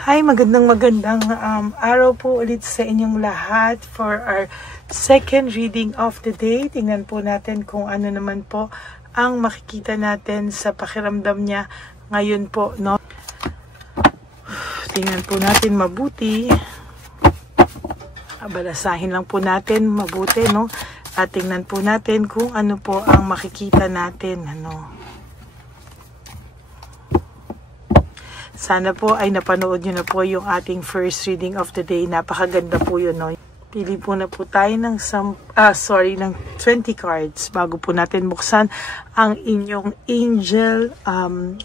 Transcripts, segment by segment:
Hi, magandang araw po ulit sa inyong lahat for our second reading of the day. Tingnan po natin kung ano naman po ang makikita natin sa pakiramdam niya ngayon po, no? Tingnan po natin mabuti. Balasahin lang po natin mabuti, no? At tingnan po natin kung ano po ang makikita natin, ano. Sana po ay napanood nyo na po yung ating first reading of the day. Napakaganda po yun, no? Pili po na po tayo ng 20 cards bago po natin buksan ang inyong angel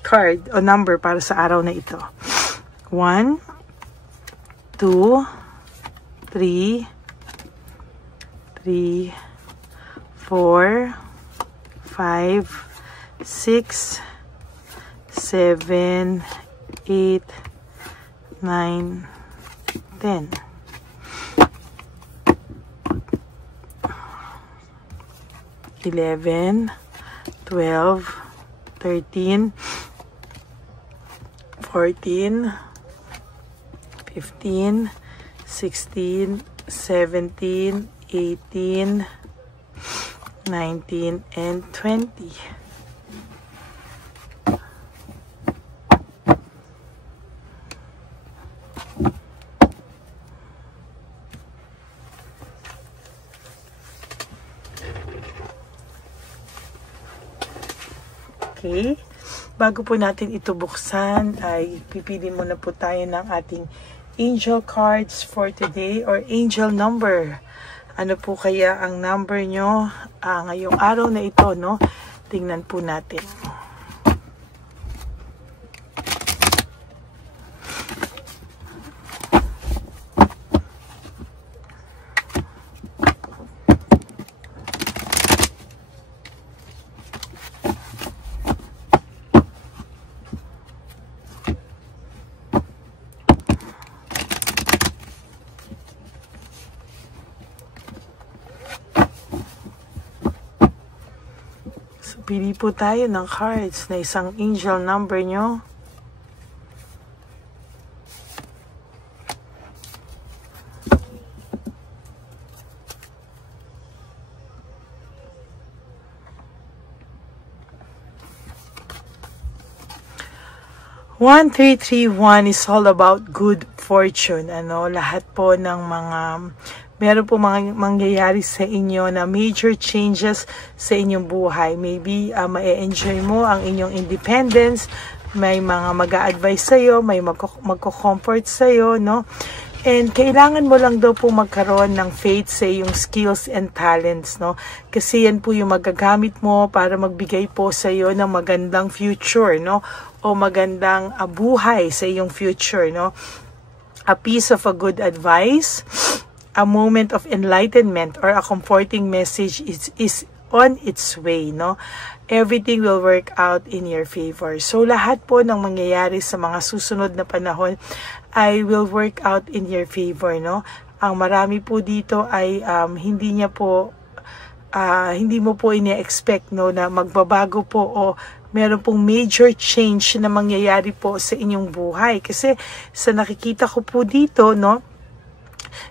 card o number para sa araw na ito. 1, 2, 3, 4, 5, 6, 7, 8, 9, 10. 11, 12, 13, 14, 15, 16, 17, 18, 19, and 20. Okay. Bago po natin ito buksan, ay pipili muna po tayo ng ating angel cards for today or angel number. Ano po kaya ang number nyo ngayong araw na ito, no? Tingnan po natin. Pili po tayo ng cards na isang angel number nyo. One, 3, 3, 1 is all about good fortune. Ano, lahat po ng mga meron po mga mangyayari sa inyo na major changes sa inyong buhay. Maybe ma-enjoy mo ang inyong independence, may mga mag-a-advise sa'yo, may magko-comfort sa'yo, no? And kailangan mo lang daw po magkaroon ng faith sa iyong skills and talents, no? Kasi yan po yung magagamit mo para magbigay po sa iyo ng magandang future, no? O magandang buhay sa iyong future, no? A piece of a good advice, a moment of enlightenment, or a comforting message is on its way, no? Everything will work out in your favor. So, lahat po ng mangyayari sa mga susunod na panahon ay will work out in your favor, no? Ang marami po dito ay hindi mo po ini-expect, no, na magbabago po o meron pong major change na mangyayari po sa inyong buhay. Kasi sa nakikita ko po dito, no,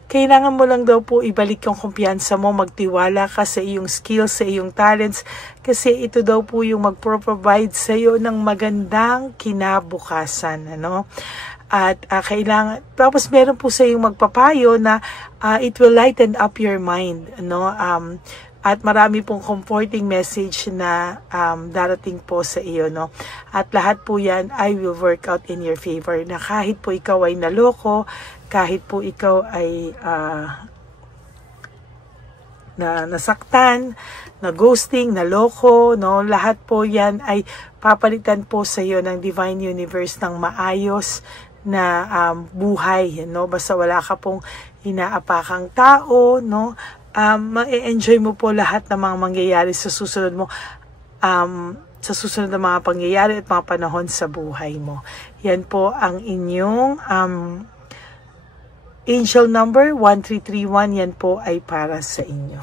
kailangan mo lang daw po ibalik yung kumpiyansa mo, magtiwala ka sa iyong skills, sa iyong talents, kasi ito daw po yung magpro-provide sa iyo ng magandang kinabukasan, ano? At kailangan, tapos meron po sa iyong magpapayo na it will lighten up your mind, ano? At marami pong comforting message na darating po sa iyo, no? At lahat po yan ay will work out in your favor, na kahit po ikaw ay naloko, kahit po ikaw ay nasaktan, na ghosting, naloko, no? Lahat po yan ay papalitan po sa iyo ng Divine Universe ng maayos na buhay, no? Basta wala ka pong inaapakang tao, no? Ma-enjoy mo po lahat ng mga mangyayari sa susunod mo, sa susunod na mga pangyayari at mga panahon sa buhay mo. Yan po ang inyong angel number 1331. Yan po ay para sa inyo.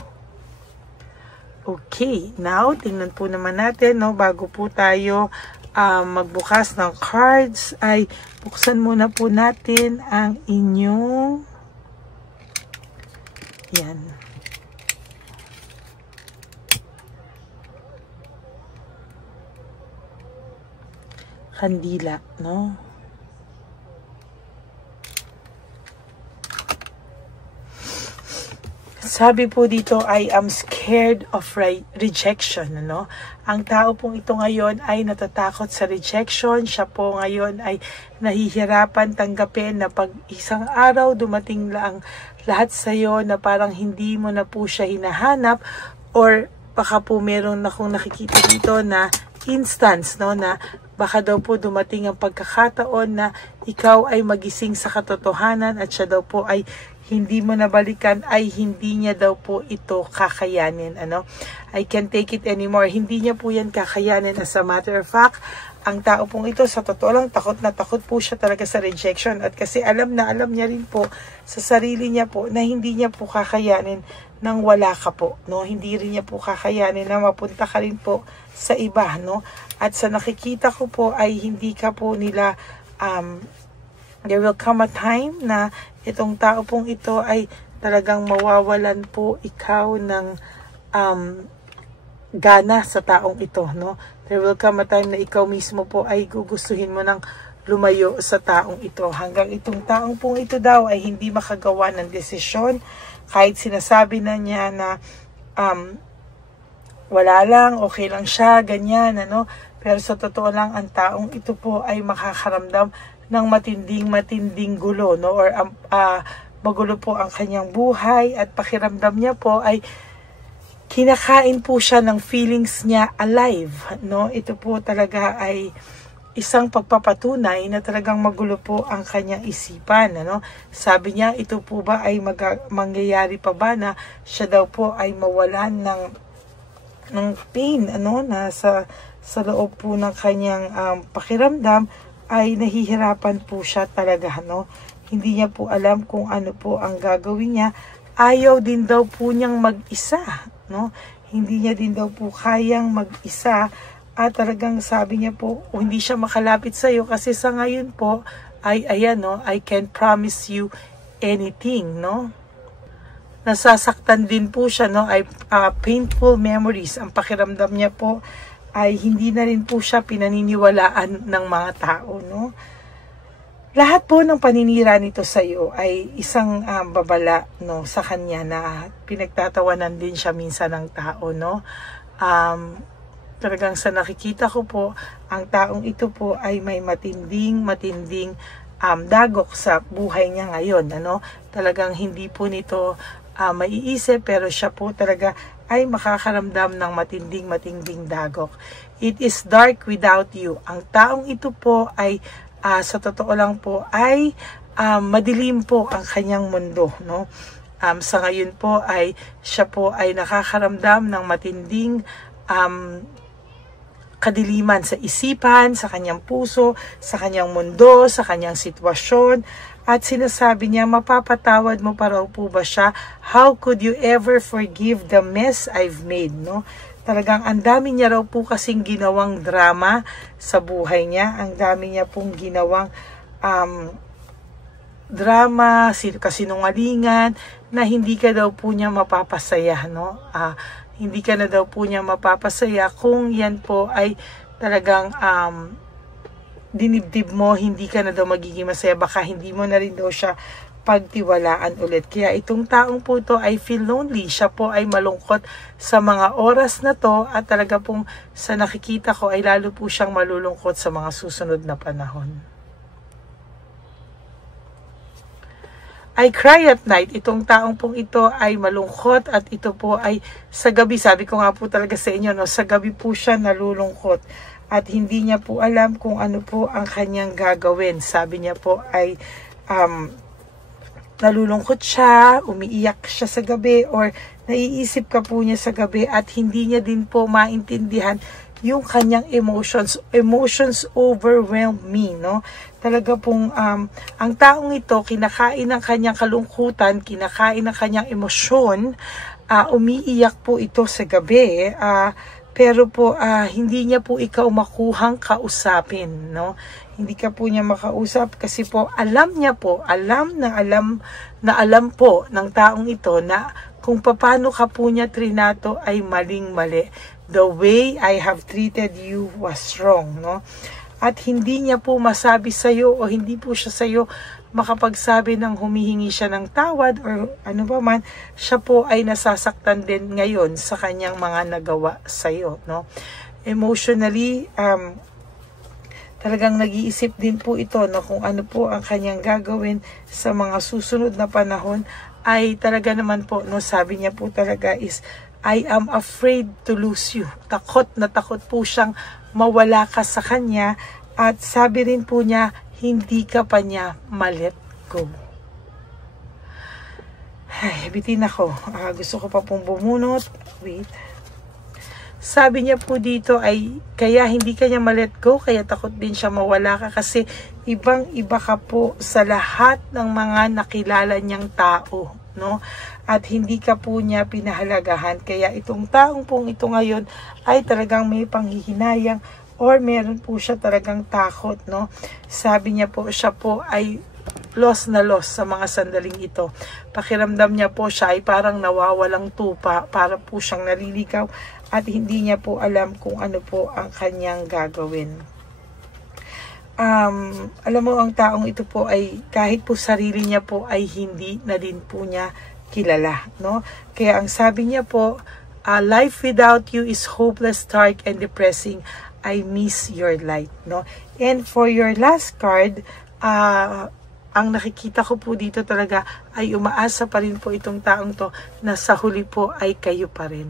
Okay, now tingnan po naman natin, no, bago po tayo magbukas ng cards, ay buksan muna po natin ang inyong yan. Kandila, no? Sabi po dito, I am scared of rejection, no? Ang tao pong ito ngayon ay natatakot sa rejection. Siya po ngayon ay nahihirapan tanggapin na pag isang araw dumating lang lahat sa iyo na parang hindi mo na po siya hinahanap, or baka po meron akong nakikita dito na instance, no, na baka daw po dumating ang pagkakataon na ikaw ay magising sa katotohanan at siya daw po ay hindi mo nabalikan, ay hindi niya daw po ito kakayanin. Ano? I can't take it anymore. Hindi niya po yan kakayanin. As a matter of fact, ang tao pong ito, sa totoo lang, takot na takot po siya talaga sa rejection. At kasi alam na alam niya rin po sa sarili niya po na hindi niya po kakayanin nang wala ka po. No? Hindi rin niya po kakayanin na mapunta ka rin po sa iba. No? At sa nakikita ko po ay hindi ka po nila there will come a time na itong tao pong ito ay talagang mawawalan po ikaw ng gana sa taong ito, no? There will come a time na ikaw mismo po ay gugustuhin mo ng lumayo sa taong ito. Hanggang itong taong pong ito daw ay hindi makagawa ng desisyon, kahit sinasabi na niya na wala lang, okay lang siya, ganyan, ano? Pero sa totoo lang, ang taong ito po ay makakaramdam ng matinding gulo, no? Or magulo po ang kanyang buhay at pakiramdam niya po ay kinakain po siya ng feelings niya alive, no? Ito po talaga ay isang pagpapatunay na talagang magulo po ang kanyang isipan, ano? Sabi niya, ito po ba ay mangyayari pa ba na siya daw po ay mawalan ng pain, ano? Na sa loob po ng kanyang pakiramdam ay nahihirapan po siya talaga, no? Hindi niya po alam kung ano po ang gagawin niya. Ayaw din daw po niyang mag-isa, no? Hindi niya din daw po kayang mag-isa. At talagang sabi niya po, hindi siya makalapit sa iyo kasi sa ngayon po ay ayan, no? I can't promise you anything, no? Nasasaktan din po siya, no? Ay painful memories. Ang pakiramdam niya po ay hindi na rin po siya pinaniniwalaan ng mga tao, no? Lahat po ng paninira nito sa iyo ay isang babala, no, sa kanya na pinagtatawanan din siya minsan ng tao, no? Talagang sa nakikita ko po, ang taong ito po ay may matinding dagok sa buhay niya ngayon, ano? Talagang hindi po nito maiisip, pero siya po talaga ay makakaramdam ng matinding dagok. It is dark without you. Ang taong ito po ay sa totoo lang po ay madilim po ang kanyang mundo, no? Sa ngayon po ay siya po ay nakakaramdam ng matinding kadiliman sa isipan, sa kanyang puso, sa kanyang mundo, sa kanyang sitwasyon. At sinasabi niya, mapapatawad mo pa raw po ba siya? How could you ever forgive the mess I've made, no? Talagang ang dami niya raw po kasing ginawang drama sa buhay niya. Ang dami niya pong ginawang drama, kasinungalingan, na hindi ka daw po niya mapapasaya, no? Hindi ka na daw po niya mapapasaya kung yan po ay talagang dinibdib mo, hindi ka na daw magiging masaya, baka hindi mo na rin daw siya pagtiwalaan ulit. Kaya itong taong po to ay feel lonely. Siya po ay malungkot sa mga oras na to at talaga pong sa nakikita ko ay lalo po siyang malulungkot sa mga susunod na panahon. I cry at night. Itong taong pong ito ay malungkot at ito po ay sa gabi, sabi ko nga po talaga sa inyo, no, sa gabi po siya nalulungkot. At hindi niya po alam kung ano po ang kanyang gagawin. Sabi niya po ay nalulungkot siya, umiiyak siya sa gabi, or naiisip ka po niya sa gabi at hindi niya din po maintindihan yung kanyang emotions. Emotions overwhelm me, no? Talaga pong ang taong ito, kinakain ng kanyang kalungkutan, kinakain ng kanyang emosyon, umiiyak po ito sa gabi. pero po hindi niya po ikaw makuhang kausapin, no? Hindi ka po niya makausap kasi po alam niya po, alam po ng taong ito na kung paano ka po niya trinato ay maling-mali. The way I have treated you was wrong, no? At hindi niya po masabi sa'yo o hindi po siya sa'yo makapagsabi ng humihingi siya ng tawad or ano ba man, siya po ay nasasaktan din ngayon sa kanyang mga nagawa sa'yo, no? Emotionally, talagang nag-iisip din po ito na kung ano po ang kanyang gagawin sa mga susunod na panahon ay talaga naman po, no, sabi niya po talaga is, I am afraid to lose you. Takot na takot po siyang mawala ka sa kanya at sabi rin po niya, hindi ka pa niya ma-let go. Ay, bitin ako. Gusto ko pa pong bumunot. Wait. Sabi niya po dito ay kaya hindi kanya ma-let go, kaya takot din siya mawala ka kasi ibang-iba ka po sa lahat ng mga nakilala niyang tao, no? At hindi ka po niya pinahalagahan. Kaya itong taong pong ito ngayon ay talagang may panghihinayang or meron po siya talagang takot, no? Sabi niya po siya po ay lost na lost sa mga sandaling ito. Pakiramdam niya po siya ay parang nawawalang tupa, para po siyang naliligaw at hindi niya po alam kung ano po ang kanyang gagawin. Alam mo, ang taong ito po ay kahit po sarili niya po ay hindi na din po niya kilala, no? Kaya ang sabi niya po, life without you is hopeless, dark, and depressing. I miss your light, no? And for your last card, ang nakikita ko po dito talaga ay umaasa pa rin po itong taong to na sa huli po ay kayo pa rin.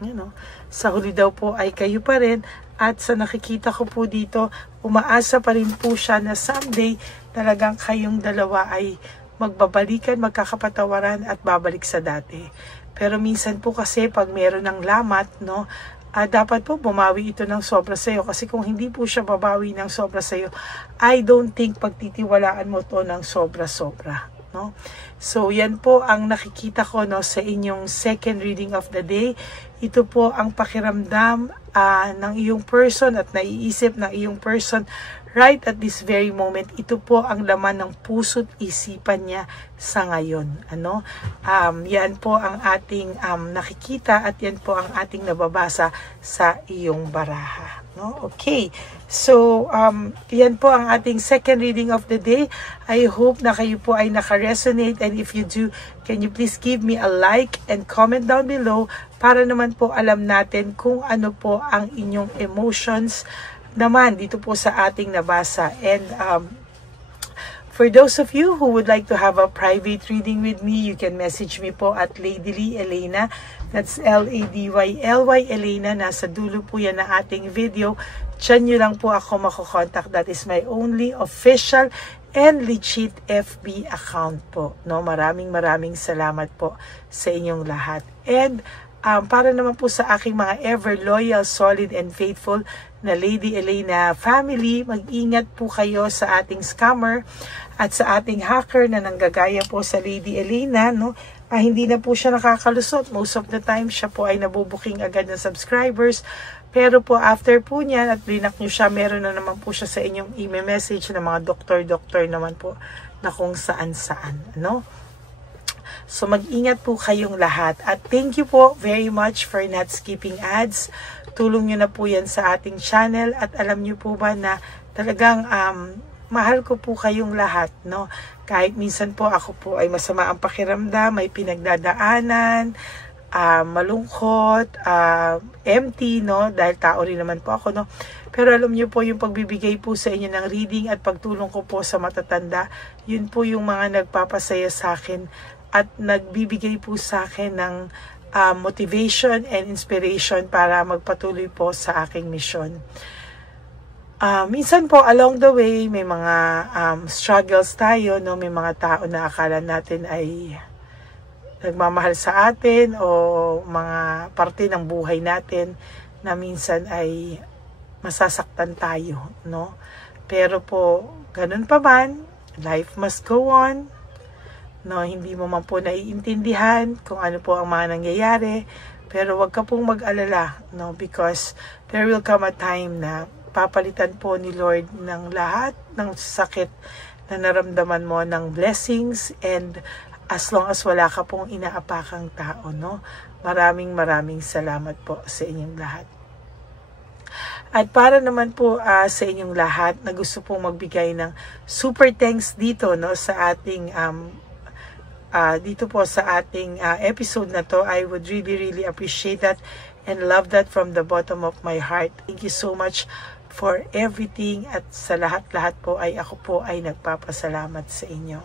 You know, sa huli daw po ay kayo pa rin at sa nakikita ko po dito, umaasa pa rin po siya na someday talagang kayong dalawa ay magbabalikan, magkakapatawaran at babalik sa dati. Pero minsan po kasi pag meron ng lamat, no, dapat po bumawi ito ng sobra sa'yo kasi kung hindi po siya babawi ng sobra sa'yo, I don't think pagtitiwalaan mo to ng sobra-sobra, no? So yan po ang nakikita ko, no, sa inyong second reading of the day. Ito po ang pakiramdam ng iyong person at naiisip ng iyong person right at this very moment. Ito po ang laman ng puso't isipan niya sa ngayon. Ano? Yan po ang ating nakikita at yan po ang ating nababasa sa iyong baraha. No? Okay. So, yan po ang ating second reading of the day. I hope na kayo po ay naka-resonate, and if you do, can you please give me a like and comment down below para naman po alam natin kung ano po ang inyong emotions naman dito po sa ating nabasa. And for those of you who would like to have a private reading with me, you can message me po at Ladyly Elena. That's L-A-D-Y-L-Y Elena. Nasa dulo po yan ng ating video. Diyan nyo lang po ako makokontak. That is my only official and legit FB account po. No, maraming salamat po sa inyong lahat. And para naman po sa aking mga ever loyal, solid, and faithful na Lady Elena family, mag-ingat po kayo sa ating scammer at sa ating hacker na nanggagaya po sa Lady Elena, no? Hindi na po siya nakakalusot. Most of the time, siya po ay nabubuking agad ng subscribers. Pero po, after po niyan at blinak nyo siya, meron na naman po siya sa inyong email message ng mga doktor naman po na kung saan-saan, no? So, mag-ingat po kayong lahat. At thank you po very much for not skipping ads. Tulong nyo na po yan sa ating channel. At alam nyo po ba na talagang mahal ko po kayong lahat, no? Kahit minsan po ako po ay masama ang pakiramdam, may pinagdadaanan, malungkot, empty, no? Dahil tao rin naman po ako, no? Pero alam niyo po, yung pagbibigay po sa inyo ng reading at pagtulong ko po sa matatanda, yun po yung mga nagpapasaya sa akin at nagbibigay po sa akin ng motivation and inspiration para magpatuloy po sa aking misyon. Minsan po along the way may mga struggles tayo, no? May mga tao na akala natin ay nagmamahal sa atin o mga parte ng buhay natin na minsan ay masasaktan tayo, no? Pero po ganun pa man, life must go on. No, hindi mo man po naiintindihan kung ano po ang mga nangyayari, Pero wag ka pong mag-alala, no? Because there will come a time na papalitan po ni Lord ng lahat ng sakit na naramdaman mo ng blessings, and as long as wala ka pong inaapakang tao, no? Maraming salamat po sa inyong lahat. At para naman po sa inyong lahat na gusto pong magbigay ng super thanks dito, no, sa ating dito po sa ating episode na to, I would really appreciate that and love that from the bottom of my heart. Thank you so much for everything, at sa lahat-lahat po ay ako po ay nagpapasalamat sa inyo.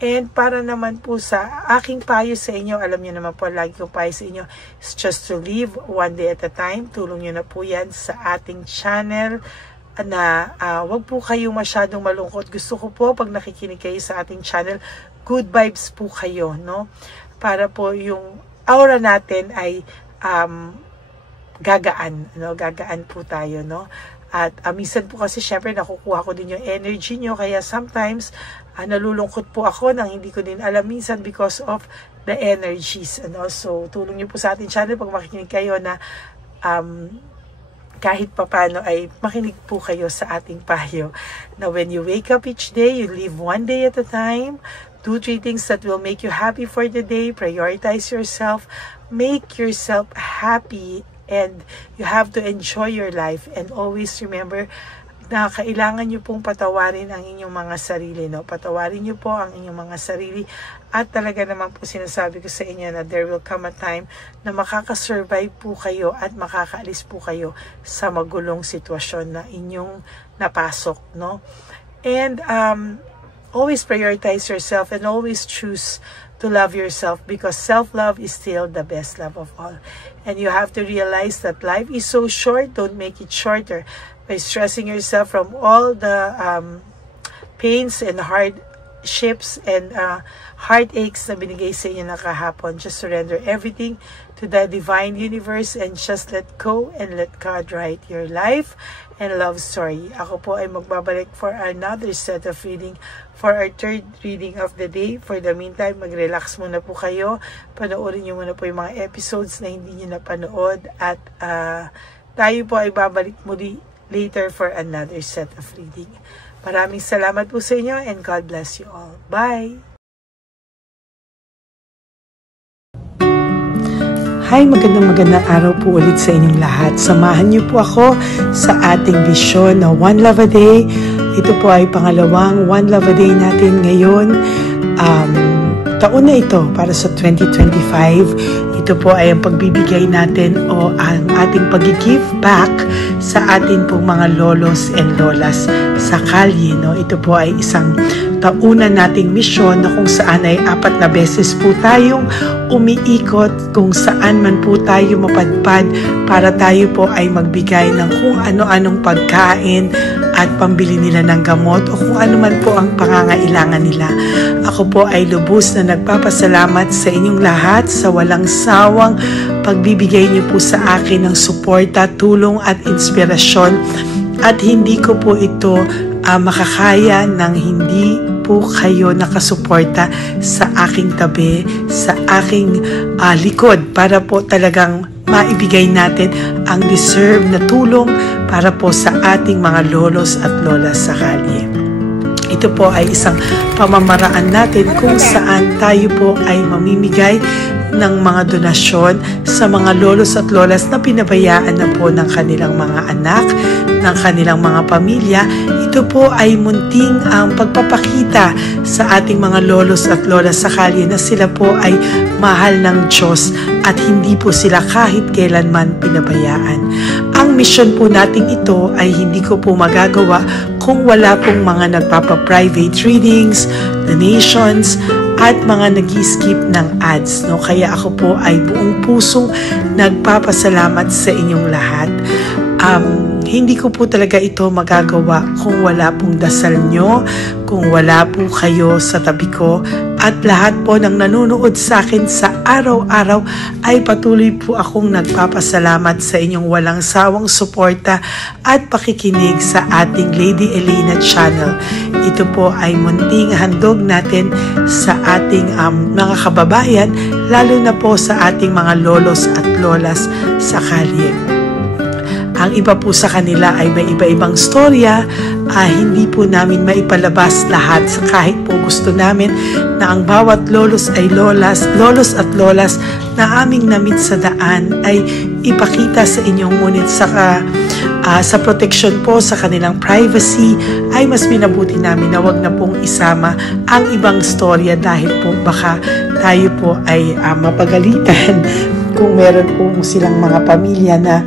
And para naman po sa aking payo sa inyo, alam niyo naman po, lagi kong payo sa inyo, is just to live one day at a time. Tulong niyo na po yan sa ating channel, na wag po kayong masyadong malungkot. Gusto ko po, pag nakikinig kayo sa ating channel, good vibes po kayo, no? Para po yung aura natin ay gagaan, no? Gagaan po tayo, no? At minsan po kasi syempre nakukuha ko din yung energy nyo, kaya sometimes nalulungkot po ako nang hindi ko din alam minsan because of the energies, and also tulong nyo po sa ating channel pag makikinig kayo na kahit papano ay makinig po kayo sa ating payo. Now, when you wake up each day, you live one day at a time. Do 3 things that will make you happy for the day. Prioritize yourself. Make yourself happy. And you have to enjoy your life. And always remember na kailangan nyo pong patawarin ang inyong mga sarili, no? Patawarin nyo po ang inyong mga sarili. At talaga naman po sinasabi ko sa inyo na there will come a time na makakasurvive po kayo at makakaalis po kayo sa magulong sitwasyon na inyong napasok, no? And always prioritize yourself and always choose to love yourself, because self-love is still the best love of all. And you have to realize that life is so short. Don't make it shorter by stressing yourself from all the pains and hardships and heartaches na binigay sa inyo na kahapon. Just surrender everything to the divine universe and just let go and let God write your life and love story. Ako po ay magbabalik for another set of reading for our third reading of the day. For the meantime, mag-relax muna po kayo. Panoorin nyo muna po yung mga episodes na hindi nyo napanood, at tayo po ay babalik muli later for another set of reading. Maraming salamat po sa inyo, and God bless you all. Bye! Hi, magandang araw po ulit sa inyong lahat. Samahan niyo po ako sa ating vision na One Love a Day. Ito po ay pangalawang One Love a Day natin ngayon. Taon na ito para sa 2025. Ito po ay ang pagbibigay natin o ang ating pag-give back sa atin pong mga lolos and lolas sa kalye, no? Ito po ay isang taunan nating misyon na kung saan ay 4 na beses po tayong umiikot kung saan man po tayo mapadpad para tayo po ay magbigay ng kung ano-anong pagkain at pambili nila ng gamot o kung ano man po ang pangangailangan nila. Ako po ay lubos na nagpapasalamat sa inyong lahat sa walang sawang pagbibigay niyo po sa akin ng suporta, tulong at inspirasyon, at hindi ko po ito makakaya ng hindi po kayo nakasuporta sa aking tabi, sa aking likod, para po talagang maibigay natin ang deserve na tulong para po sa ating mga lolos at lolas sa kalye. Ito po ay isang pamamaraan natin kung saan tayo po ay mamimigay ng mga donasyon sa mga lolos at lolas na pinabayaan na po ng kanilang mga anak, ng kanilang mga pamilya. Ito po ay munting ang pagpapakita sa ating mga lolos at lolas sa kalye na sila po ay mahal ng Diyos at hindi po sila kahit kailanman pinabayaan. Ang mission po nating ito ay hindi ko po magagawa kung wala pong mga nagpapa-private readings, donations, at mga nag-skip ng ads, no? Kaya ako po ay buong pusong nagpapasalamat sa inyong lahat. Hindi ko po talaga ito magagawa kung wala pong dasal nyo, kung wala po kayo sa tabi ko, at lahat po ng nanonood sa akin sa araw-araw ay patuloy po akong nagpapasalamat sa inyong walang sawang suporta at pakikinig sa ating Lady Elena channel. ito po ay munting handog natin sa ating mga kababayan, lalo na po sa ating mga lolos at lolas sa kalye. Ang iba po sa kanila ay may iba-ibang storya, hindi po namin maipalabas lahat kahit po gusto namin na ang bawat lolos at lolas na aming namit sa daan ay ipakita sa inyo, ngunit sa protection po sa kanilang privacy ay mas minabuti namin na wag na pong isama ang ibang storya dahil po baka tayo po ay mapagalitan kung meron po silang mga pamilya na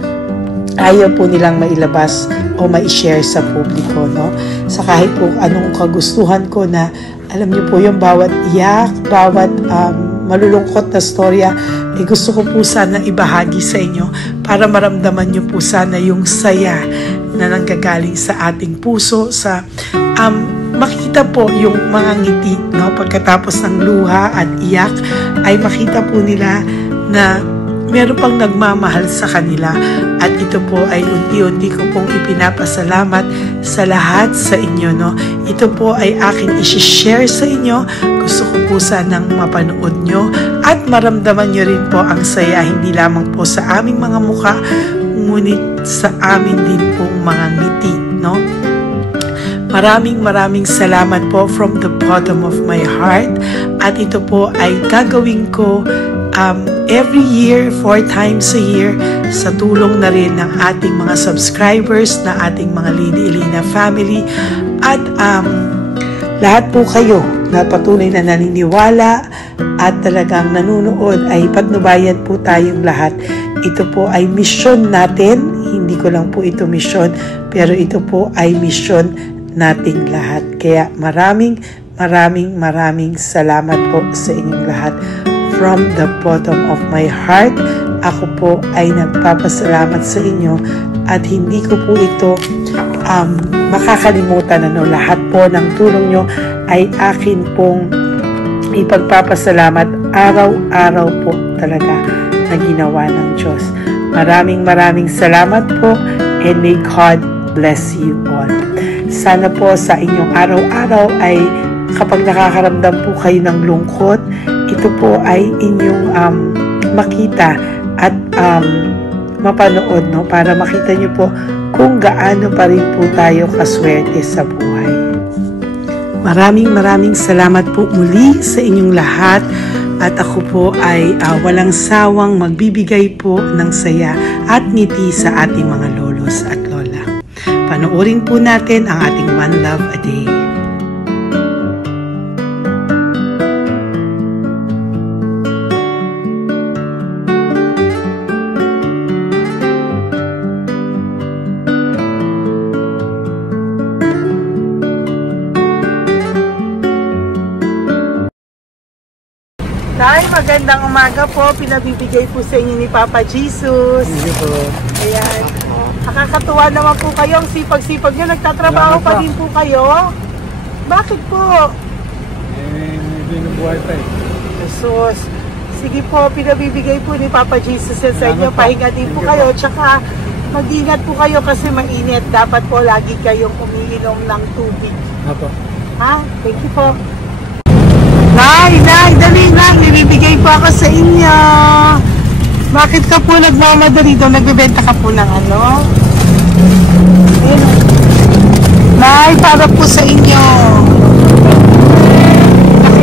ayaw po nilang mailabas o ma-share sa publiko, no? Sa kahit po anong kagustuhan ko na, alam niyo po yung bawat iyak, bawat malulungkot na storya, gusto ko po sana ibahagi sa inyo para maramdaman niyo po sana yung saya na nanggagaling sa ating puso, sa makita po yung mga ngiti, no? Pagkatapos ng luha at iyak ay makita po nila na meron pang nagmamahal sa kanila, at ito po ay unti-unti ko pong ipinapasalamat sa lahat sa inyo, no? Ito po ay aking i-share sa inyo. Gusto ko po sanang mapanood nyo at maramdaman nyo rin po ang saya, hindi lamang po sa aming mga mukha, ngunit sa amin din pong mga ngiti, no? Maraming salamat po from the bottom of my heart, at ito po ay gagawin ko every year, 4 times a year, sa tulong na rin ng ating mga subscribers, na ating mga Lady Elena family, at lahat po kayo na patuloy na naniniwala at talagang nanunood, ay patnubayan po tayong lahat. Ito po ay mission natin, hindi ko lang po ito mission, pero ito po ay mission nating lahat. Kaya maraming salamat po sa inyong lahat. From the bottom of my heart, ako po ay nagpapasalamat sa inyo, at hindi ko po ito makakalimutan. Lahat po ng tulong nyo ay akin pong ipagpapasalamat araw-araw po talaga na ginawa ng Diyos. Maraming salamat po, and may God bless you all. Sana po sa inyong araw-araw ay kapag nakakaramdam po kayo ng lungkot, ito po ay inyong makita at mapanood, no? Para makita nyo po kung gaano pa rin po tayo kaswerte sa buhay. Maraming salamat po muli sa inyong lahat, at ako po ay walang sawang magbibigay po ng saya at ngiti sa ating mga lolos at lola. Panoorin po natin ang ating One Love a Day. Tay, magandang umaga po. Pinabibigay po sa inyo ni Papa Jesus. Hindi po. Ayan. Nakakatuwa naman po kayo. Ang sipag-sipag nyo. Nagtatrabaho pa din po kayo. Bakit po? Binubuhay pa eh. Jesus. Sige po, pinabibigay po ni Papa Jesus sa inyo. Pahinga din po kayo. Tsaka mag-ingat po kayo kasi mainit. Dapat po lagi kayong umiinom ng tubig. Apo. Ha? Thank you po. Nay, dali lang. Nilibigay po ako sa inyo. Bakit ka po nagmamadali doon? Nagbebenta ka po ng ano? Ayun. Nay, para po sa inyo.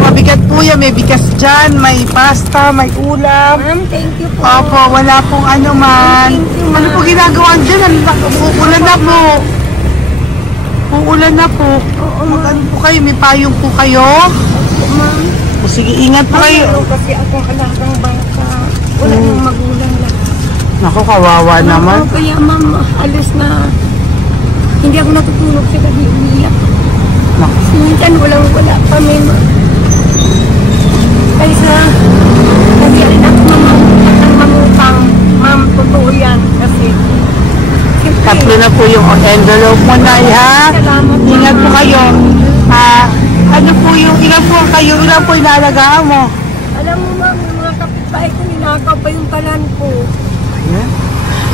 Mabigat po yan. May bigas dyan, may pasta, may ulam. Ma'am, thank you po. Opo, wala pong ano man. Ano po ginagawa dyan? Uulan na po. Uulan na po. Mag-ano po kayo? May payong po kayo? Ma'am. O sige, ingat po kayo. Kasi akong alagang bangka. Wala nang magulang lang. Naku, kawawa naman. Kaya ma'am, alis na. Hindi ako natutulog sa gabi. Umiyak. Minsan wala kami. Kaysa, kasi rin ako mamutang. Ma'am, totoo yan. Kasi, Tatlo na po yung envelope mo, Nay, ha? Salamat, Ingat po Mama. kayo. Ano po yung, ilan po kayo, ilan po inalagaan mo? alam mo ma'am, yung mga kapitbahay ko, ninakaw pa yung kalan ko.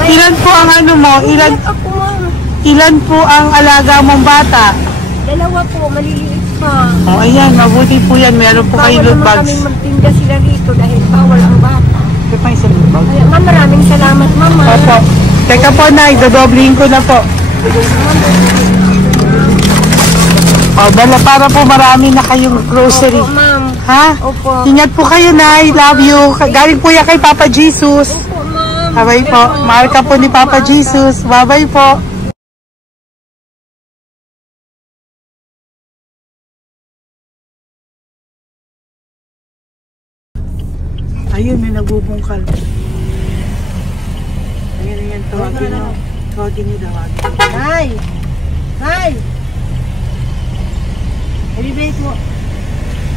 Ilan po ang ano mo? Umiyak ako ma'am. Ilan po ang alaga mong bata? Dalawa po, maliliit pa. O, ayan, mabuti po yan. Meron po kayo loot Bawal naman bags. kaming magtinda sila rito dahil bawal ang bata. Ito pa yung sa loot bag. Kaya, ma'am, maraming salamat, mama. Opo. Teka po, Nay, dodoblihin ko na po. O, dala para po marami na kayong grocery. Opo, ma'am. Ha? Opo. Ingat po kayo, Nay. Love you. Galing po yan kay Papa Jesus. Opo, ma'am. Bye-bye po. Mahal ka po ni Papa Jesus. Bye-bye po. Ayun, may nagbubungkal. Ayan, tawagin nyo. Tawagin nyo, tawagin. Nay! Nay! Ibibigay po.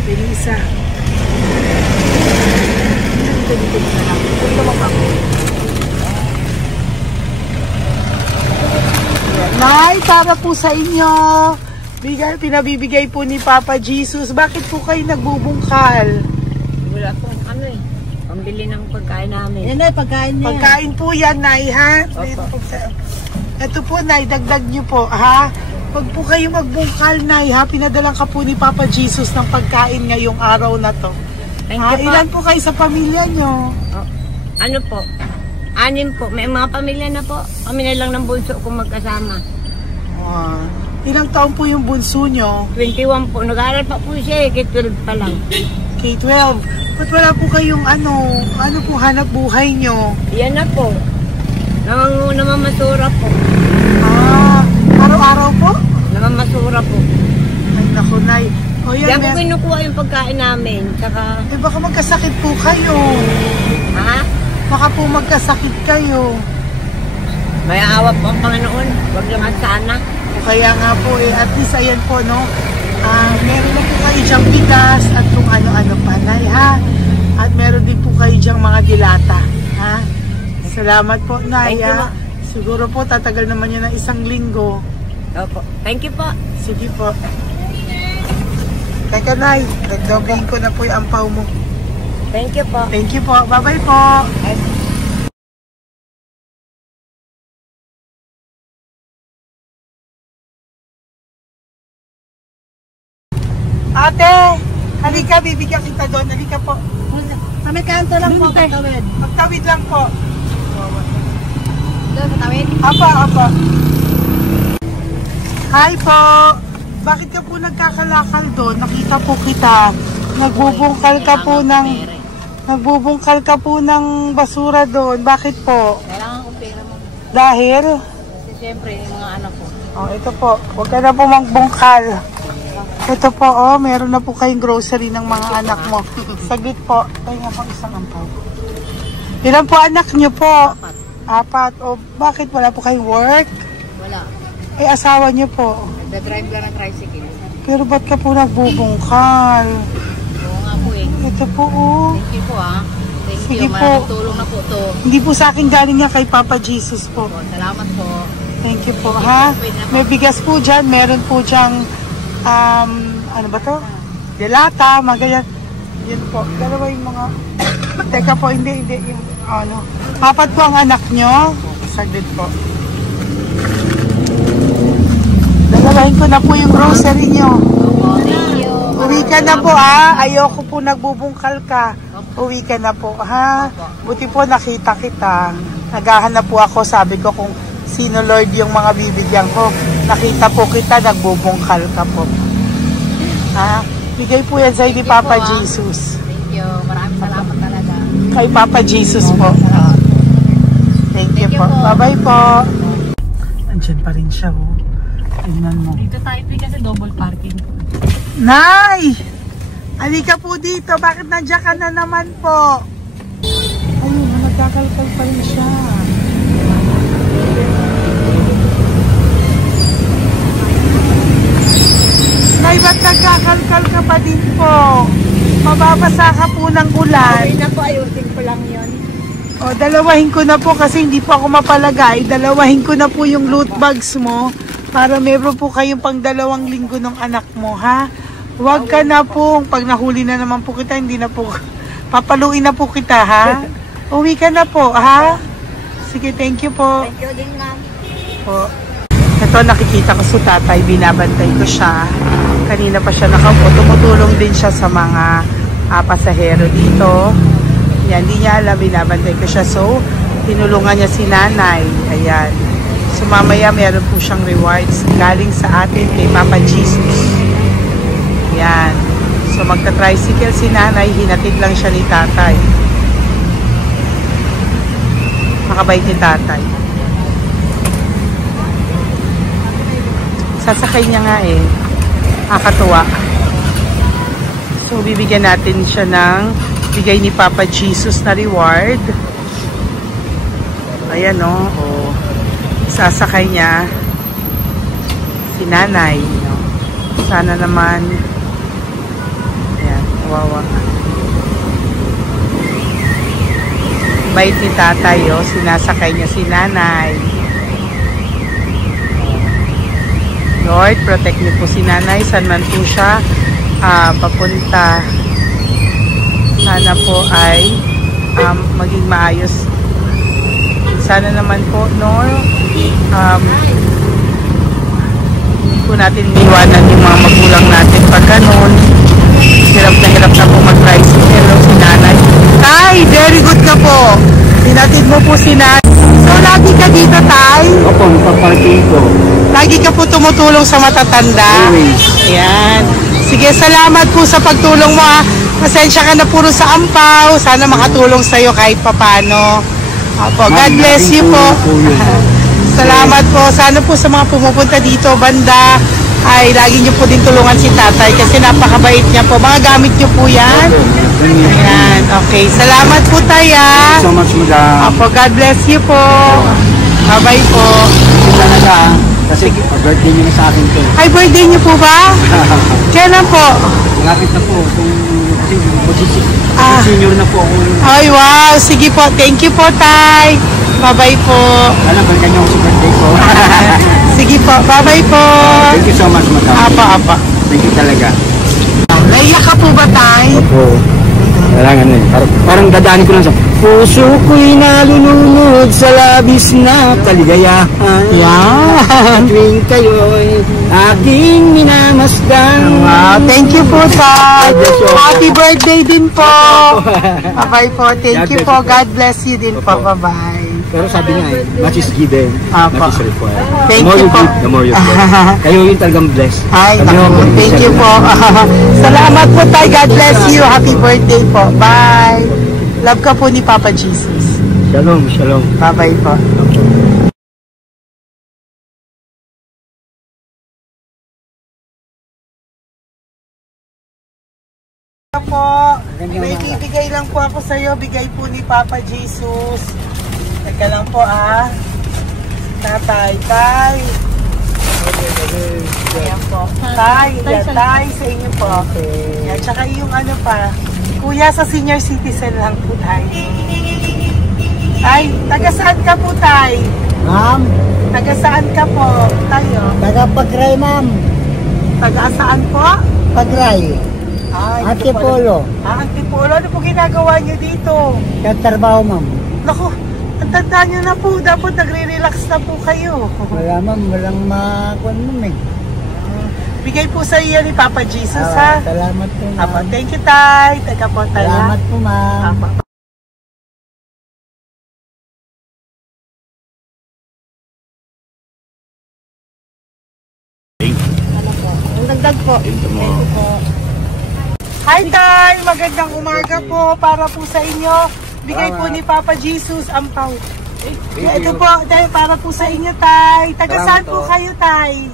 Elisa. Dito na lang. Dito mo ako. Nay, para po sa inyo. Pinabibigay po ni Papa Jesus. Bakit po kayo nagbubungkal? Wala po, ano eh. Pambili ng pagkain namin. Yan ay pagkain niya. Pagkain po yan, Nay, ha? Ito po, Nay, dagdag nyo po, ha? Pag po kayo magbungkal, Nay, ha? Pinadalang ka po ni Papa Jesus ng pagkain ngayong araw na to. Thank Ha? you po. Ilan po kayo sa pamilya nyo? Oh, ano po? 6 po. May mga pamilya na po. Kami na lang ng bunso kung magkasama. Ilang taon po yung bunso nyo? 21 po. Nag-aaral pa po siya eh. K-12 pa lang. K-12. Ba't wala po kayong ano po hanap buhay nyo? Yan na po. Namamasura po. Araw-araw po? Namamasura po. Ay, naku, Nay. O yan, Diyan po kinukuha yung pagkain namin. Tsaka, baka magkasakit po kayo. ha? Baka po magkasakit kayo. May awa po ang Panginoon. Huwag naman sana. O kaya nga po at least ayan po, no? Meron na po kayo dyang bigas at kung ano-ano pa, Nay, ha? At meron din po kayo dyang mga dilata, ha? Salamat po, Nay, Thank you, ha? Ma. Siguro po tatagal naman yun ng 1 linggo. Opo. Thank you po. Sige po. Teka, Nay, nagdobling ko na po yung ampaw mo. Thank you po. Thank you po. Bye-bye po. Ate, halika, bibigyan kita doon. Halika po. Kami kanto lang po, patawid. Magtawid lang po. Doon, tawid. Apa. Hi po. Bakit ka po nagkakalakal doon? Nakita po kita. Nagbubungkal ka po ng basura doon. Bakit po? Kailangan ko pera mo. Dahil? Kasi siyempre, yung mga anak ko. Oh, ito po. Huwag ka na po magbungkal. Ito po, oh, meron na po kayong grocery ng mga anak mo. Saglit po. Ay nga po, isang ampaw. Ilan po anak nyo po? 4. O, bakit wala po kayong work? Wala. Eh, asawa nyo po. Nagda-drive lang ng tricycle. Pero ba't ka po nagbubungkal? Oo nga po eh. Ito po, oh. Thank you po ah. Thank Sige you. po. Maraming tulong na po to. Hindi po sa akin galing nga kay Papa Jesus po. Salamat po. Thank you po, ha? May bigas po dyan. Meron po dyang, ano ba to? Delata, mga ganyan. Yan po. Dalawa yung mga... Teka po, hindi. Yung, ano. 4 po ang anak nyo. Saglit po. Dalawahin ko na po yung grocery nyo. Thank you. Uwi ka na po, ha? Ayoko po nagbubungkal ka. Uwi ka na po, ha? Buti po nakita kita. Naghahanap po ako, sabi ko kung sino Lord yung mga bibigyan ko. Nakita po kita, nagbubungkal ka po. Ha? Bigay po yan sa'yo ni Papa Jesus. Thank you. Maraming salamat talaga. Kay Papa Jesus po. Thank you po. Bye-bye po. Andiyan pa rin siya, oh. Tingnan mo. Dito tayo kasi double parking. Nay! Halika po dito. Bakit nandiyan ka na naman po? Ayun, nagkakalkal pa rin siya. Nay, ba't nagkakalkal ka pa din po? Mababasa ka po ng ulan. Okay na po, ayusin ko lang yun. O, dalawahin ko na po kasi hindi po ako mapalagay. Dalawahin ko na po yung loot bags mo para meron po kayong pang 2 linggo ng anak mo, ha? Huwag ka na po. Pag nahuli na naman po kita, hindi na po. Papaluin na po kita, ha? Uwi ka na po, ha? Sige, thank you po. Thank you din, ma'am. Po. Ito, nakikita ko si tatay, binabantay ko siya. Kanina pa siya nakaupo. Tumutulong din siya sa mga pasahero dito. Yan, hindi niya alam, binabantay ko siya. So, tinulungan niya si nanay. Ayan. So, mamaya meron po siyang rewards galing sa atin kay Papa Jesus. Yan. So, magta-tricycle si nanay. Hinatid lang siya ni tatay. Makabait ni tatay. Sasakay niya nga eh. Nakakatuwa. So, bibigyan natin siya ng bigay ni Papa Jesus na reward. Ayan o. Oh. Sasakay niya si nanay. No? Sana naman. Ayan. Wawa. Bait ni tatay o. Sinasakay niya si nanay. Lord, protect niyo po si nanay. Saan man po siya papunta. Sana po ay maging maayos. Sana naman po, no? Hindi po natin iwanan yung mga magulang natin pag ganun. Hirap na po mag-tricycle si nanay. Tay, very good ka po. Pinatid mo po si nanay. So, lagi ka dito, tay? Opo, napaparking ko. Lagi ka po tumutulong sa matatanda. Ayan. Sige, salamat po sa pagtulong mo. Pasensya ka na puro sa ampaw. Sana makatulong sa'yo kahit papano. Opo, God bless you po. Salamat po. Sana po sa mga pumupunta dito, banda, ay lagi niyo po din tulungan si tatay kasi napakabait niya po. Mga gamit niyo po yan. Ayan. Okay. Salamat po, Taya. So much, madam. Opo, God bless you po. Bye-bye po. Talaga, kasi birthday niyo na sa akin to. Ay, birthday niyo po ba? Kailan po? Malapit na po. Senior na po ako. Ay, wow. Sige po. Thank you po, Tay. Bye-bye po. Alam, balikan niyo ako sa birthday ko. Sige po. Bye-bye po. Thank you so much, madam. Apa. Thank you talaga. Naiyak ka po ba, Tay? Opo. Kailangan eh. Parang dadaanin ko lang sa puso ko'y nalulunod sa labis na kaligayahan. Yan. Tuwing kayo'y aking minamasdan. Wow. Thank you po, Tay. Happy birthday din po. Bye-bye po. Thank you po. God bless you din po. Bye-bye. Pero sabi niya eh, much is given, much is required. Thank you po. The more you give. Kayo yung talagang blessed. Ay, naku. Thank you po. Salamat po, Tay. God bless you. Happy birthday po. Bye. Love ka po ni Papa Jesus. Shalom, shalom. Bye-bye po. May bibigay lang po ako sa iyo. Bigay po ni Papa Jesus. Teka lang po Tatay, Tay. Ayan po. Tay, Tay sa inyo po. Yan, tsaka yung ano pa. Kuya, sa senior citizen lang po, Tay. Tay, taga saan ka po, Tay? Ma'am, Taga saan ka po, tayo? taga Pagray, ma'am. Taga saan po? Pagray. Ay, Antipolo. Antipolo. Ano po ginagawa niyo dito? Nagtrabaho, ma'am. Naku, ang tanda niyo na po. Dapat nagre-relax na po kayo. Wala, ma'am. Walang makuan, ma'am eh. Bigay po sa iyo ni Papa Jesus, ha? Salamat po, ma'am. Apo, thank you, Tay. Taga po, Tay. Salamat po, ma'am. Apo. Dagdag po. Thank you po. Hi, Tay! Magandang umaga po para po sa inyo. Bigay po ni Papa Jesus ang pau. Ito po, Tay, para po sa inyo, Tay. Taga saan po kayo, Tay?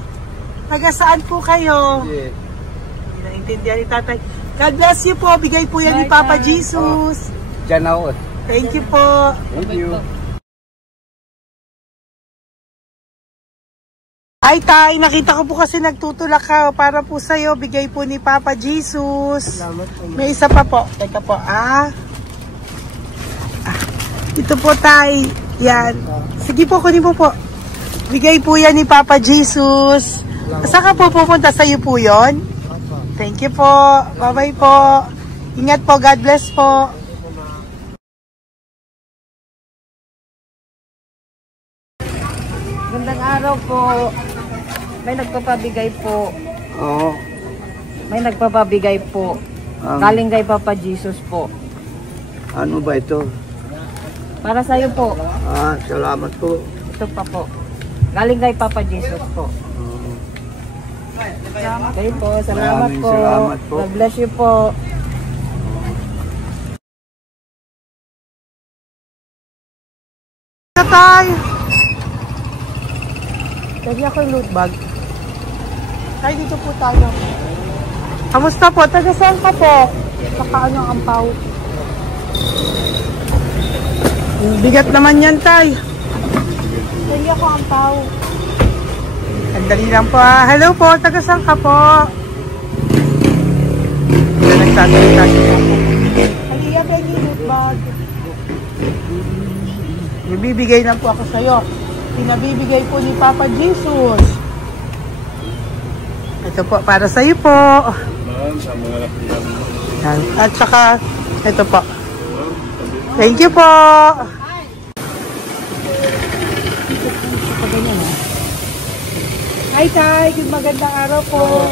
Taga saan po kayo? Hindi naintindihan ni Tatay. God bless you po. Bigay po yan ni Papa Jesus. Diyan ako. Thank you po. Thank you. Ay, Tay, nakita ko po kasi nagtutulak ka para po sa'yo. Bigay po ni Papa Jesus. May isa pa po. Teka po, ito po, Tay. Yan. Sige po, kunin mo po. Bigay po yan ni Papa Jesus. Saan ka po pupunta? Sa'yo po yun? Thank you po. Bye-bye po. Ingat po. God bless po. Magandang araw po. May nagpapabigay po. Oo. May nagpapabigay po. Galing kay Papa Jesus po. Ano ba ito? Para sa'yo po. Salamat po. Ito pa po. Galing kay Papa Jesus po. Okay po. Salamat Maraming po. salamat po. God bless you po. Tay! Lagi ako yung loot bag. Tay, dito po tayo. Kamusta po? Taga saan ka po? Saka ano ang ampaw? Bigat naman yan, Tay. Lagi ako ang pao. Sandali lang po. Hello po, taga saan ka po? Yan, nagsasalita si Papa. Halika, Peggy, loot bag. Ibibigay lang po ako sa'yo. Pinabibigay po ni Papa Jesus. Ito po, para sa'yo po. Yan. At saka, ito po. Thank you po. Hi, Tay. Good magandang araw po.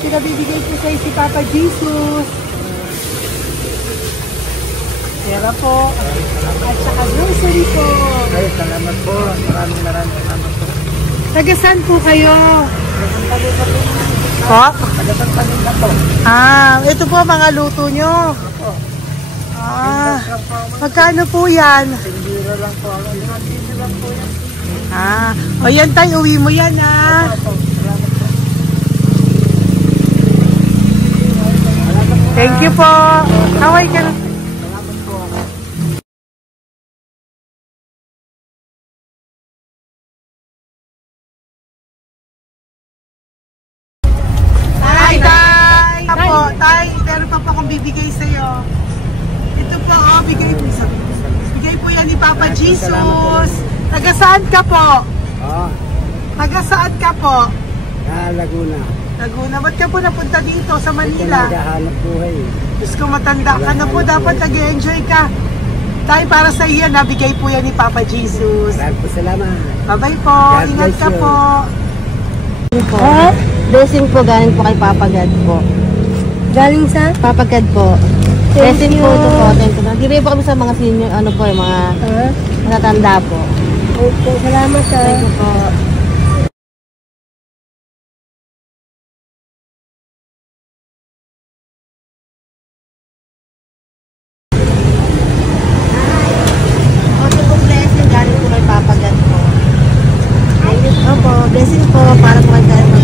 Pinabibigay po sa'yo si Papa Jesus. Pera po. At saka grocery po. Ay, salamat po. Maraming salamat po. Taga saan po kayo? Po? Taga-taga na po. Ito po mga luto nyo. Magkano po yan? Tindira lang po. Tindira lang po yan. O yan tayo, uwi mo yan Thank you po. Kaway ka na. Tay, meron pa po akong bibigay sa'yo. Ito po, bigay po yan ni Papa Jesus. Taga saan ka po? Taga saan ka po? Laguna. Laguna. Ba't ka po napunta dito sa Manila? Naghahanap buhay. Diyos ko, matanda ka na po. Dapat nag-enjoy ka. Tay, para sa iyo, nabigay po yan ni Papa Jesus. Maraming po salamat. Bye-bye po. Ingat ka po. Blessing po galing po kay Papa God po. Galing sa? Papa God po. Blessing po ito po. Thank you. Nagdiray po kami sa mga senior, ano po, yung mga matatanda po. Okay, salamat sa. Thank you po. Blessing galing po kay Papa God po. Thank you po. Blessing po para po kay God po.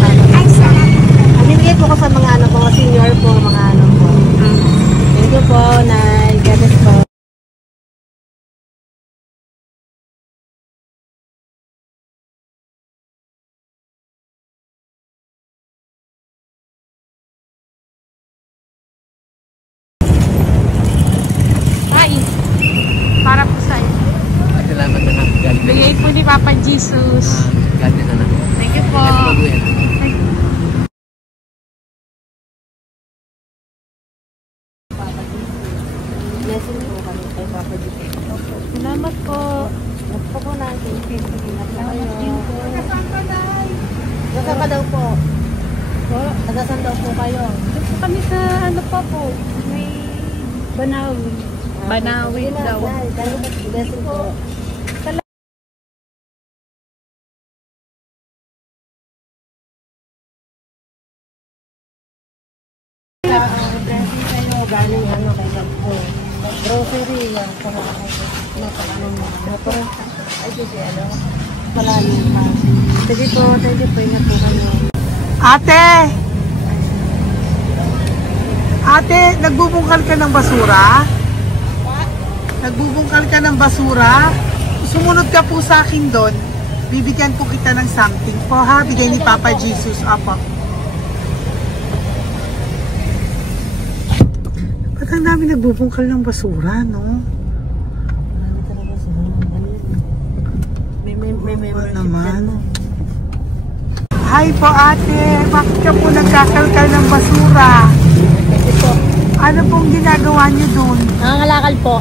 Binigay po ko sa mga ano po, senior po, mga ano po. Thank you po, Nay. God bless po. Tay, para po sa'yo. Salamat na lang. Bigay po ni Papa Jesus. Galit na lang. Thank you po. Blessing po kami kay Papa Jesus. Salamat po. Gusto po natin. Salamat din po. Nasaan ka daw po? Nasaan daw po kayo? Dito kami sa ano pa po, may Banawi. Banawi daw. Blessing po. Blessing kayo. Galing ano kay God po. Grocery yan. Napakaano mo. Ay, sige, ano? Malalim pa. Sige po, thank you po. Ingat po kayo. Ate, nagbubungkal ka ng basura? Nagbubungkal ka ng basura? Sumunod ka po sa akin doon. Bibigyan po kita ng something po ha. Bigay ni Papa Jesus. Apo. Ba't ang dami nagbubungkal ng basura, no? May naman. Hi po ate, bakit ka po nagkakalkal ng basura? Ano pong ginagawa niyo doon? Nangangalakal po.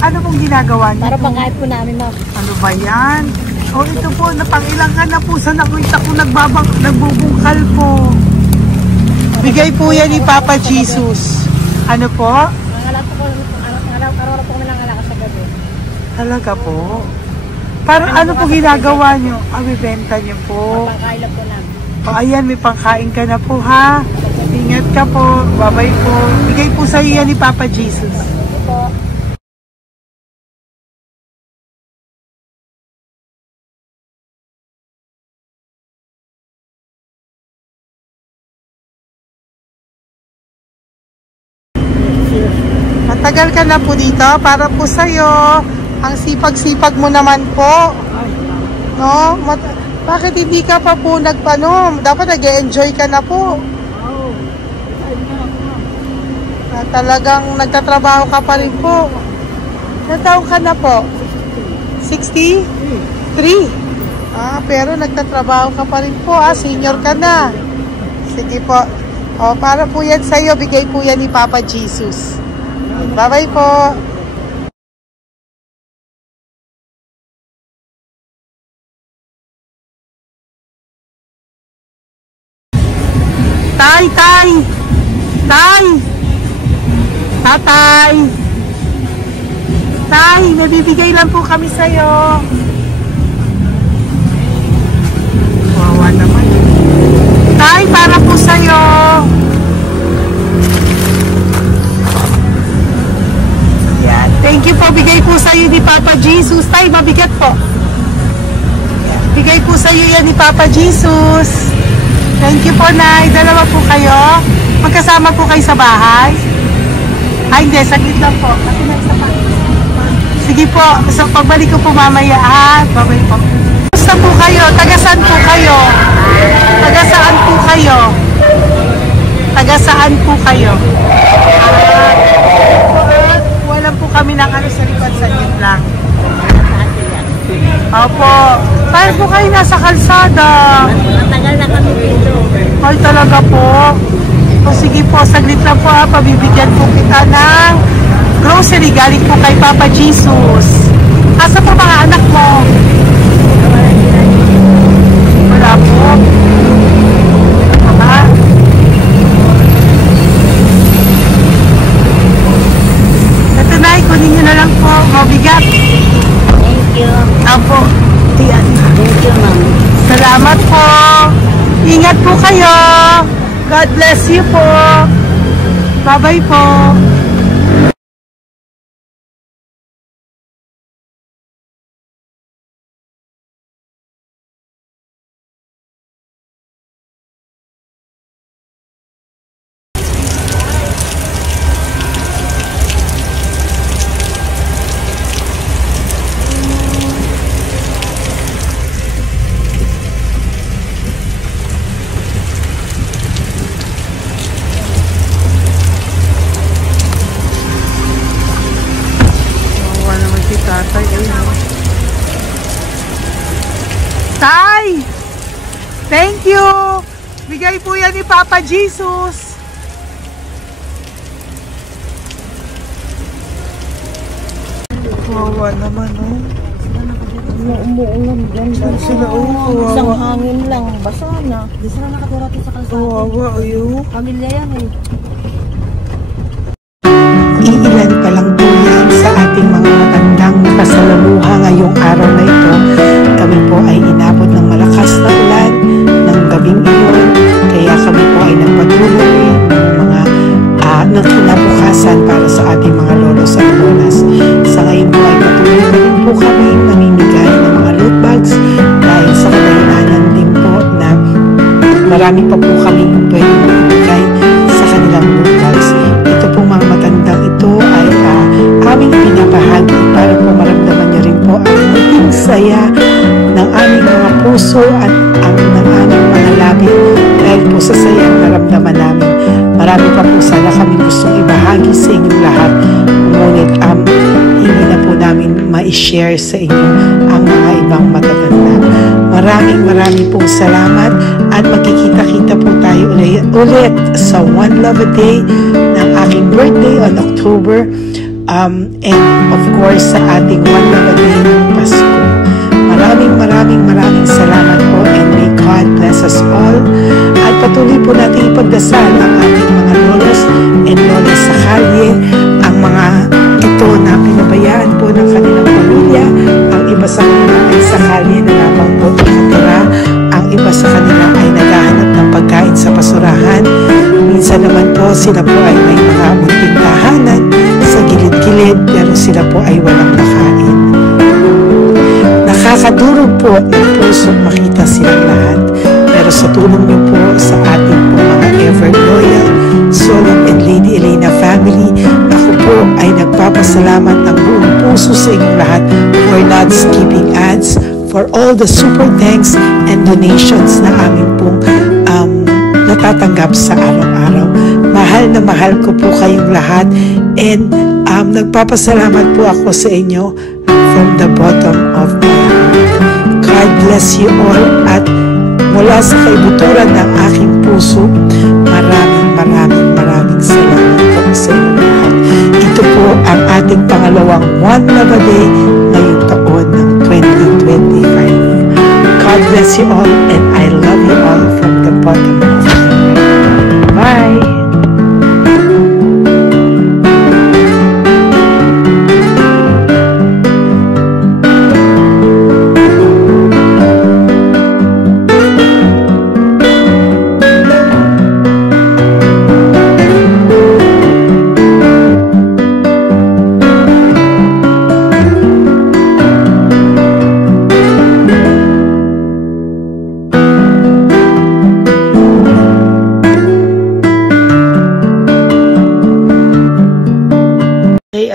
Ano pong ginagawa niyo? Para pangkahit po namin, ma'am. Ano ba yan? Oh, ito po, napangilang ka na po. Saan nakita ko nagbubungkal po. Bigay po yan ni Papa Jesus. Ano po? Araw-araw po nangangalak sa gabi. Talaga po? Parang ano po ginagawa nyo? Bibenta nyo po. Pangkain lang po namin. O ayan, may pangkain ka na po ha. Ingat ka po. Bye-bye po. Bigay po sa iyo yan ni Papa Jesus. Ito po. Matagal ka na po dito. Para po sa'yo. Ang sipag-sipag mo naman po. No? Bakit hindi ka pa po nagpanom? Dapat nag-enjoy ka na po. Talagang nagtatrabaho ka pa rin po. Ilang taong ka na po? 63? Pero nagtatrabaho ka pa rin po. Senior ka na. Sige po. Para po yan sa'yo. Bigay po yan ni Papa Jesus. Bye-bye po. Tay! Tatay! Tay, may bibigay lang po kami sa'yo. Wawa naman. Tay, para po sa'yo. Yan. Thank you po. Bigay po sa'yo ni Papa Jesus. Tay, mabigat po. Yan. Bigay po sa'yo yan ni Papa Jesus. Thank you po, Nay. Dalawa po kayo. Magkasama po kayo sa bahay. Hindi. Saglit lang po. Kasi may isa pa. Sige po. So, pagbalik ko po mamaya. Babay po. Basta po kayo? Taga-saan po kayo? Taga-saan po kayo? Taga-saan po kayo? Wala po kami ng sa likod sa inyo lang. Opo. Paano po kayo nasa kalsada? Matagal na kami dito. Ay, talaga po. O sige po, saglit lang po pabibigyan po kita ng grocery galing po kay Papa Jesus. Asa po mga anak mo? Wala po. Ito na, kunin nyo na lang po. Mabigat. Thank you. Apo. Ayan. Thank you, ma'am. Salamat po. Ingat po kayo. God bless you po. Bye-bye po. Tay! Thank you! Bigay po yan ni Papa Jesus. Wawa naman, oh. Umuulan dyan. Sila, oh. Isang Wawa. hangin lang. Basa na. Di sila nakatira sa kalsada. Wawa, ayo. Pamilya yan eh. Iilan pa lang po yan sa ating mga magandang pasalamuha ngayong araw na ito. Kami po ay inabot ng malakas na ulan ng gabing iyon. Kaya kami po ay nagpatuloy ng kinabukasan para sa ating mga lolos at lolas. Sa ngayon po ay patuloy na rin po kami mamimigay ng mga loot bags dahil sa kadahilanan din po na marami pa po kami pwedeng ibigay sa kanilang loot bags. Ito po mga matandang ito ay aming pinapahagi para po maramdaman niyo rin po ang maging saya ng aming mga puso at ang ng aming mga labi dahil po sa sayang naramdaman namin. Marami pa po sana kami gustong ibahagi sa inyong lahat, ngunit hindi na po namin ma-share sa inyo ang mga ibang matatanda. Maraming pong salamat at magkikita-kita po tayo ulit sa One Love a Day ng aking birthday on October and of course sa ating One Love a Day ng Pasko. Maraming salamat po, and may God bless us all. At patuloy po natin ipagdasal ang ating mga lolos and lolas sa kalye, ang mga ito na pinabayaan po ng kanilang pamilya. Ang iba sa kanila ay sa kalye na lamang po nakatira. Ang iba sa kanila ay naghahanap ng pagkain sa basurahan. Minsan naman po sila po ay may mga munting tahanan sa gilid-gilid, pero sila po ay walang makain. Nakakadurog po ng puso makita silang lahat. Pero sa tulong niyo po sa ating po mga ever loyal Solon and Lady Elena family, ako po ay nagpapasalamat ng buong puso sa inyong lahat for not skipping ads, for all the super thanks and donations na amin pong natatanggap sa araw-araw. Mahal ko po kayong lahat, and nagpapasalamat po ako sa inyo from the bottom of my heart. God bless you all, at mula sa kaibuturan ng aking puso, maraming salamat po sa inyo lahat. Ito po ang ating pangalawang One Love a Day ngayong taon ng 2025. God bless you all, and I love you all from the bottom of my heart. Bye!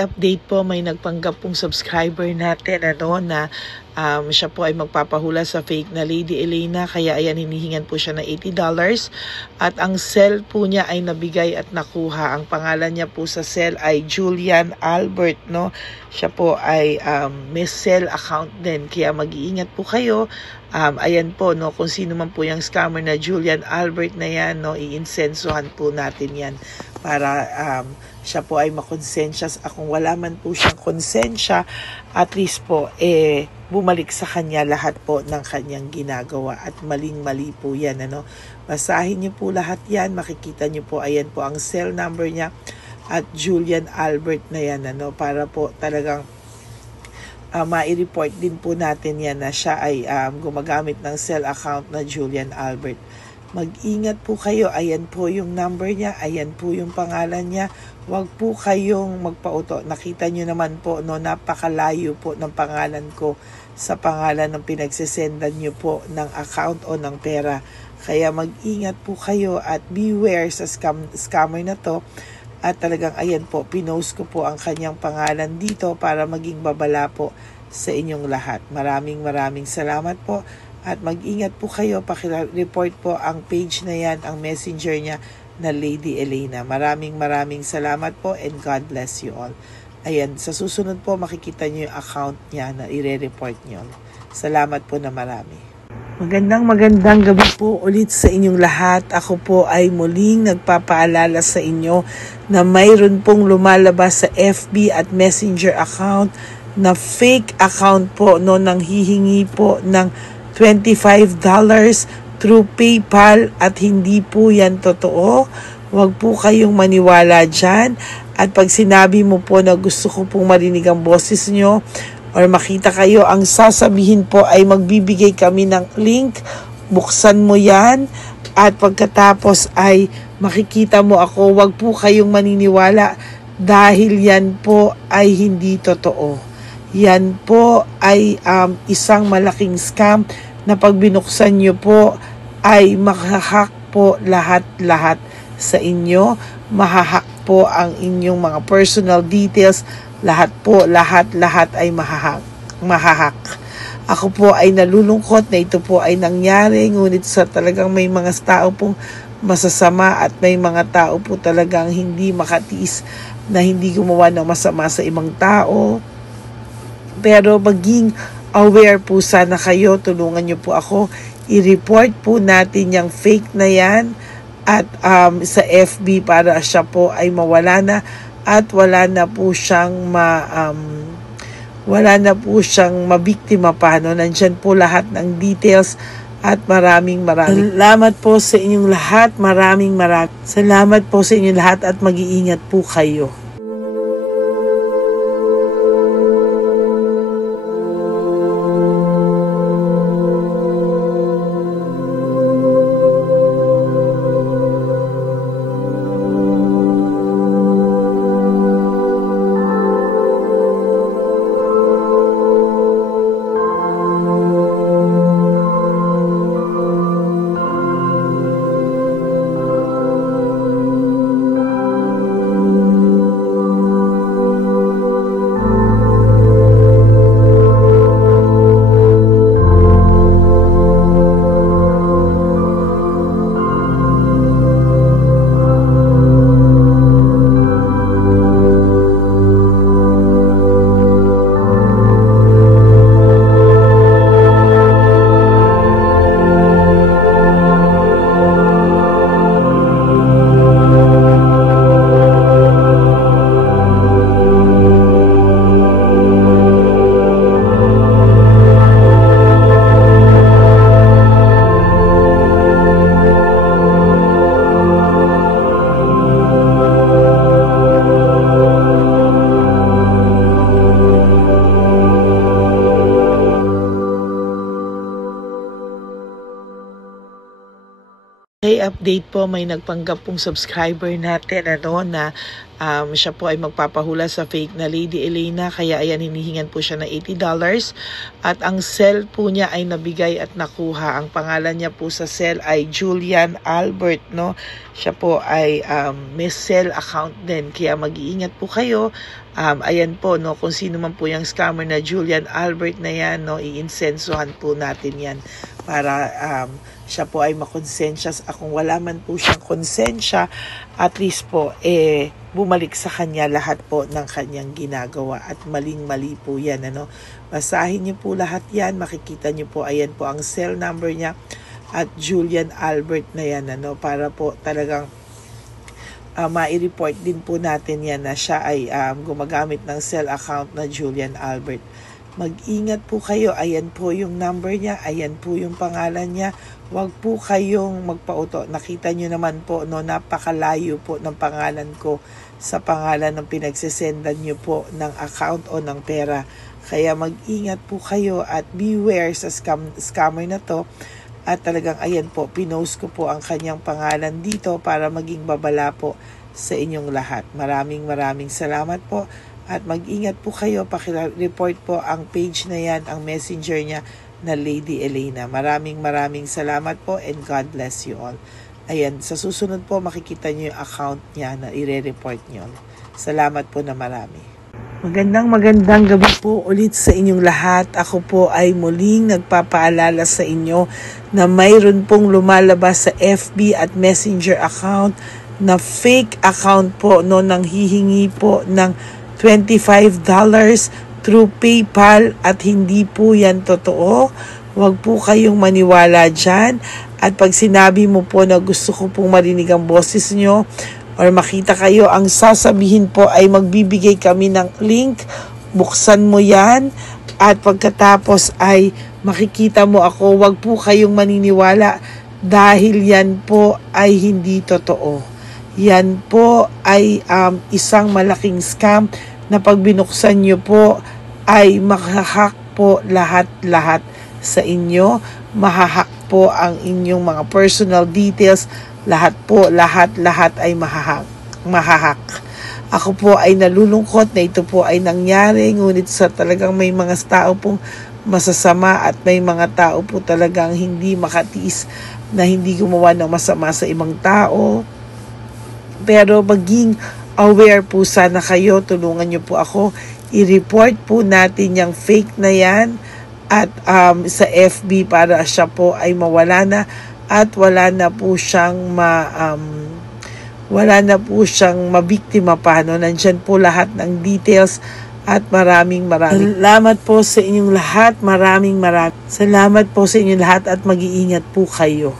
Update po, may nagpanggap pong subscriber natin na siya po ay magpapahula sa fake na Lady Elena, kaya ayan, hinihingan po siya ng $80, at ang cell po niya ay nabigay at nakuha. Ang pangalan niya po sa cell ay Julian Albert, no? Siya po ay may cell account din, kaya mag-iingat po kayo. Ayan po, no, kung sino man po yung scammer na Julian Albert na yan, no, iinsensuhan po natin yan para siya po ay makonsensya. Kung wala man po siyang konsensya, at least po bumalik sa kanya lahat po ng kanyang ginagawa, at maling-mali po yan, ano. Basahin niyo po lahat yan, makikita niyo po, ayan po ang cell number niya at Julian Albert na yan, ano, para po talagang ma-report din po natin yan na siya ay gumagamit ng cell account na Julian Albert. Mag-ingat po kayo, ayan po yung number niya, ayan po yung pangalan niya. Huwag po kayong magpauto. Nakita nyo naman po, no, napakalayo po ng pangalan ko sa pangalan ng pinagsesendan nyo po ng account o ng pera. Kaya mag-ingat po kayo at beware sa scammer na to. At talagang ayan po, pinost ko po ang kanyang pangalan dito para maging babala po sa inyong lahat. Maraming salamat po. At mag-ingat po kayo, pakireport po ang page na yan, ang messenger niya na Lady Elena. Maraming salamat po, and God bless you all. Ayan, sa susunod po makikita niyo yung account niya na i-report niyo. Salamat po na marami. Magandang gabi po ulit sa inyong lahat. Ako po ay muling nagpapaalala sa inyo na mayroon pong lumalabas sa FB at Messenger account na fake account po, no, nang hihingi po ng $25 through PayPal, at hindi po yan totoo. Huwag po kayong maniwala dyan. At pag sinabi mo po na gusto ko pong marinig ang boses nyo or makita kayo, ang sasabihin po ay magbibigay kami ng link, buksan mo yan, at pagkatapos ay makikita mo ako. Huwag po kayong maniniwala dahil yan po ay hindi totoo. Yan po ay isang malaking scam na pag binuksan nyo po ay mahahack po lahat sa inyo. Mahahack po ang inyong mga personal details. Lahat ay mahahack. Ako po ay nalulungkot na ito po ay nangyari, ngunit sa talagang may mga tao pong masasama at may mga tao po talagang hindi makatiis na hindi gumawa ng masama sa ibang tao. Pero maging aware po sana kayo, tulungan nyo po ako, i-report po natin yung fake na yan at sa FB para siya po ay mawala na at wala na po siyang wala na po siyang mabiktima pa, no? Nandyan po lahat ng details at maraming salamat po sa inyong lahat. Maraming salamat po sa inyong lahat at mag-iingat po kayo. Update po, may nagpanggap pong subscriber natin na siya po ay magpapahula sa fake na Lady Elena, kaya ayan, hinihingan po siya na $80 at ang cell po niya ay nabigay at nakuha. Ang pangalan niya po sa cell ay Julian Albert, no? Siya po ay may cell account din, kaya mag-iingat po kayo. Ayan po, no, kung sino man po yung scammer na Julian Albert na yan, no, iinsensuhan po natin yan para siya po ay makonsensya. Kung wala man po siyang konsensya, at least po bumalik sa kanya lahat po ng kanyang ginagawa at maling-mali po yan, ano. Basahin niyo po lahat yan, makikita niyo po, ayan po ang cell number niya at Julian Albert na yan, ano, para po talagang ma-report din po natin yan na siya ay gumagamit ng cell account na Julian Albert. Mag-ingat po kayo. Ayan po yung number niya. Ayan po yung pangalan niya. Huwag po kayong magpauto. Nakita nyo naman po, no, napakalayo po ng pangalan ko sa pangalan ng pinagsesendan nyo po ng account o ng pera. Kaya mag-ingat po kayo at beware sa scammer na to. At talagang ayan po, pinost ko po ang kanyang pangalan dito para maging babala po sa inyong lahat. Maraming salamat po. At mag-ingat po kayo, pakireport po ang page na yan, ang messenger niya na Lady Elena. Maraming salamat po and God bless you all. Ayan, sa susunod po makikita niyo yung account niya na ire-report niyo. Salamat po na marami. Magandang gabi po ulit sa inyong lahat. Ako po ay muling nagpapaalala sa inyo na mayroon pong lumalabas sa FB at Messenger account na fake account po, no, nang hihingi po ng $25 through PayPal at hindi po yan totoo. Huwag po kayong maniwala dyan. At pag sinabi mo po na gusto ko pong marinig ang boses nyo or makita kayo, ang sasabihin po ay magbibigay kami ng link. Buksan mo yan at pagkatapos ay makikita mo ako. Huwag po kayong maniniwala dahil yan po ay hindi totoo. Yan po ay isang malaking scam na pag binuksan nyo po ay mahahack po lahat sa inyo. Mahahack po ang inyong mga personal details. Lahat ay mahahack. Ako po ay nalulungkot na ito po ay nangyari, ngunit sa talagang may mga tao pong masasama at may mga tao po talagang hindi makatiis na hindi gumawa ng masama sa ibang tao. Pero maging aware po sana kayo, tulungan nyo po ako, i-report po natin yung fake na yan at sa FB para siya po ay mawala na at wala na po siyang mabiktima pa, no? Nandyan po lahat ng details at maraming salamat po sa inyong lahat. Maraming salamat po sa inyong lahat at mag-iingat po kayo.